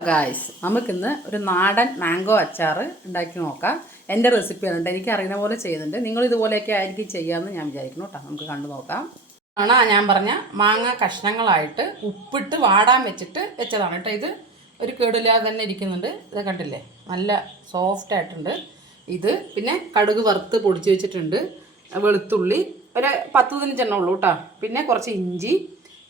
Guys, നമുക്കിന്ന് ഒരു നാടൻ മാംഗോ അച്ചാർ ഉണ്ടാക്കി നോക്കാം. എൻ്റെ റെസിപ്പിയാണ് കേട്ടോ, എനിക്ക് അറിയുന്ന പോലെ ചെയ്യുന്നുണ്ട്. നിങ്ങൾ ഇതുപോലെയൊക്കെ ആയിരിക്കും ചെയ്യാമെന്ന് ഞാൻ വിചാരിക്കുന്നു കേട്ടോ. നമുക്ക് കണ്ടു നോക്കാം. ഞാൻ പറഞ്ഞ മാങ്ങ കഷ്ണങ്ങളായിട്ട് ഉപ്പിട്ട് വാടാൻ വെച്ചതാണ് കേട്ടോ. ഇത് ഒരു കേടില്ലാതെ തന്നെ ഇരിക്കുന്നുണ്ട്. ഇത് കണ്ടില്ലേ, നല്ല സോഫ്റ്റ് ആയിട്ടുണ്ട്. ഇത് പിന്നെ കടുക് വറുത്ത് പൊടിച്ച് വെച്ചിട്ടുണ്ട്. വെളുത്തുള്ളി ഒരു 10-15 ഉള്ളൂ കേട്ടോ. പിന്നെ കുറച്ച് ഇഞ്ചി,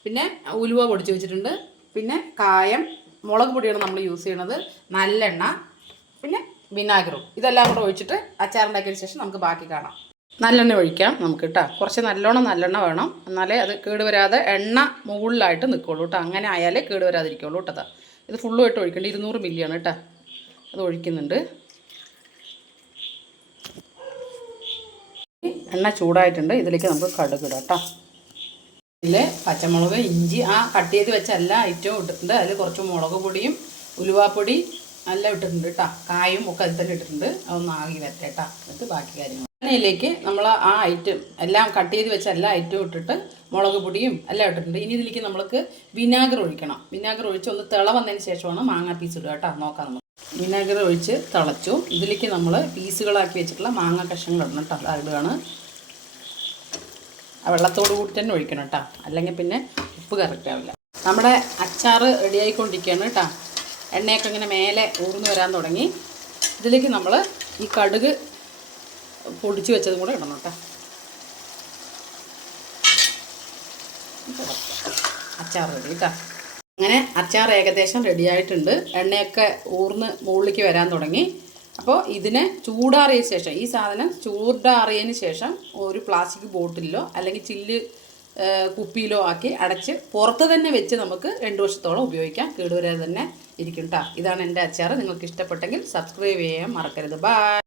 പിന്നെ ഉലുവ പൊടിച്ച് വെച്ചിട്ടുണ്ട്. പിന്നെ കായം, മുളക് പൊടിയാണ് നമ്മൾ യൂസ് ചെയ്യണത്. നല്ലെണ്ണ, പിന്നെ വിനാഗിറും. ഇതെല്ലാം കൂടെ ഒഴിച്ചിട്ട് അച്ചാറുണ്ടാക്കിയതിന് ശേഷം നമുക്ക് ബാക്കി കാണാം. നല്ലെണ്ണ ഒഴിക്കാം നമുക്ക് കേട്ടോ. കുറച്ച് നല്ലെണ്ണ വേണം, എന്നാലേ അത് കേടുവരാതെ എണ്ണ മുകളിലായിട്ട് നിൽക്കുള്ളൂ കേട്ടോ. അങ്ങനെ ആയാലേ കേടുവരാതിരിക്കുള്ളൂ കേട്ടോ. ഇത് ഫുള്ളും ആയിട്ട് ഒഴിക്കേണ്ടത് 200 മില്ലിയാണ് കേട്ടോ. അത് ഒഴിക്കുന്നുണ്ട്. എണ്ണ ചൂടായിട്ടുണ്ട്. ഇതിലേക്ക് നമുക്ക് കടുക് ഇടാം കേട്ടോ. ഇതിൽ പച്ചമുളക്, ഇഞ്ചി, കട്ട് ചെയ്ത് വെച്ച എല്ലാ ഐറ്റവും ഇട്ടിട്ടുണ്ട്. അതിൽ കുറച്ച് മുളക് പൊടിയും ഉലുവാപ്പൊടി എല്ലാം ഇട്ടിട്ടുണ്ട് കേട്ടോ. കായും ഒക്കെ അതിൽ തന്നെ ഇട്ടിട്ടുണ്ട്. അതൊന്ന് ആകി വരട്ടെ കേട്ടോ. എന്നിട്ട് ബാക്കി കാര്യങ്ങൾ എണ്ണയിലേക്ക് നമ്മൾ ആ ഐറ്റം എല്ലാം കട്ട് ചെയ്ത് വെച്ച എല്ലാ ഐറ്റവും ഇട്ടിട്ട് മുളക് പൊടിയും എല്ലാം ഇട്ടിട്ടുണ്ട്. ഇനി ഇതിലേക്ക് നമ്മൾക്ക് വിനാഗിർ ഒഴിക്കണം. വിനാഗിർ ഒഴിച്ച് ഒന്ന് തിള വന്നതിന് ശേഷമാണ് മാങ്ങ പീസ് ഇടുക കേട്ടോ. നോക്കാം നമുക്ക്. വിനാഗിർ ഒഴിച്ച് തിളച്ചു. ഇതിലേക്ക് നമ്മൾ പീസുകളാക്കി വെച്ചിട്ടുള്ള മാങ്ങ കഷ്ണങ്ങൾ ഇടണം കേട്ടോ. അത് ഇടുകയാണ്. ആ വെള്ളത്തോട് കൂടി തന്നെ ഒഴിക്കണം കേട്ടോ, അല്ലെങ്കിൽ പിന്നെ ഉപ്പ് കറക്റ്റ് ആവില്ല. നമ്മുടെ അച്ചാർ റെഡി ആയിക്കൊണ്ടിരിക്കുകയാണ് കേട്ടോ. എണ്ണയൊക്കെ ഇങ്ങനെ മേലെ ഊർന്ന് വരാൻ തുടങ്ങി. ഇതിലേക്ക് നമ്മൾ ഈ കടുക് പൊടിച്ച് വെച്ചതും കൂടെ ഇടണം കേട്ടോ. അച്ചാർ റെഡി കേട്ടോ. അങ്ങനെ അച്ചാർ ഏകദേശം റെഡി ആയിട്ടുണ്ട്. എണ്ണയൊക്കെ ഊർന്ന് മുകളിലേക്ക് വരാൻ തുടങ്ങി. അപ്പോൾ ഇതിനെ ചൂടാറിയ ശേഷം, ഈ സാധനം ചൂടാറിയതിന് ശേഷം ഒരു പ്ലാസ്റ്റിക് ബോട്ടിലോ അല്ലെങ്കിൽ ചില്ല് കുപ്പിയിലോ ആക്കി അടച്ച് പുറത്ത് തന്നെ വെച്ച് നമുക്ക് 2 വർഷത്തോളം ഉപയോഗിക്കാം. കേടുവരാതെ തന്നെ ഇരിക്കും കേട്ടോ. ഇതാണ് എൻ്റെ അച്ചാർ. നിങ്ങൾക്ക് ഇഷ്ടപ്പെട്ടെങ്കിൽ സബ്സ്ക്രൈബ് ചെയ്യാൻ മറക്കരുത്. ബൈ.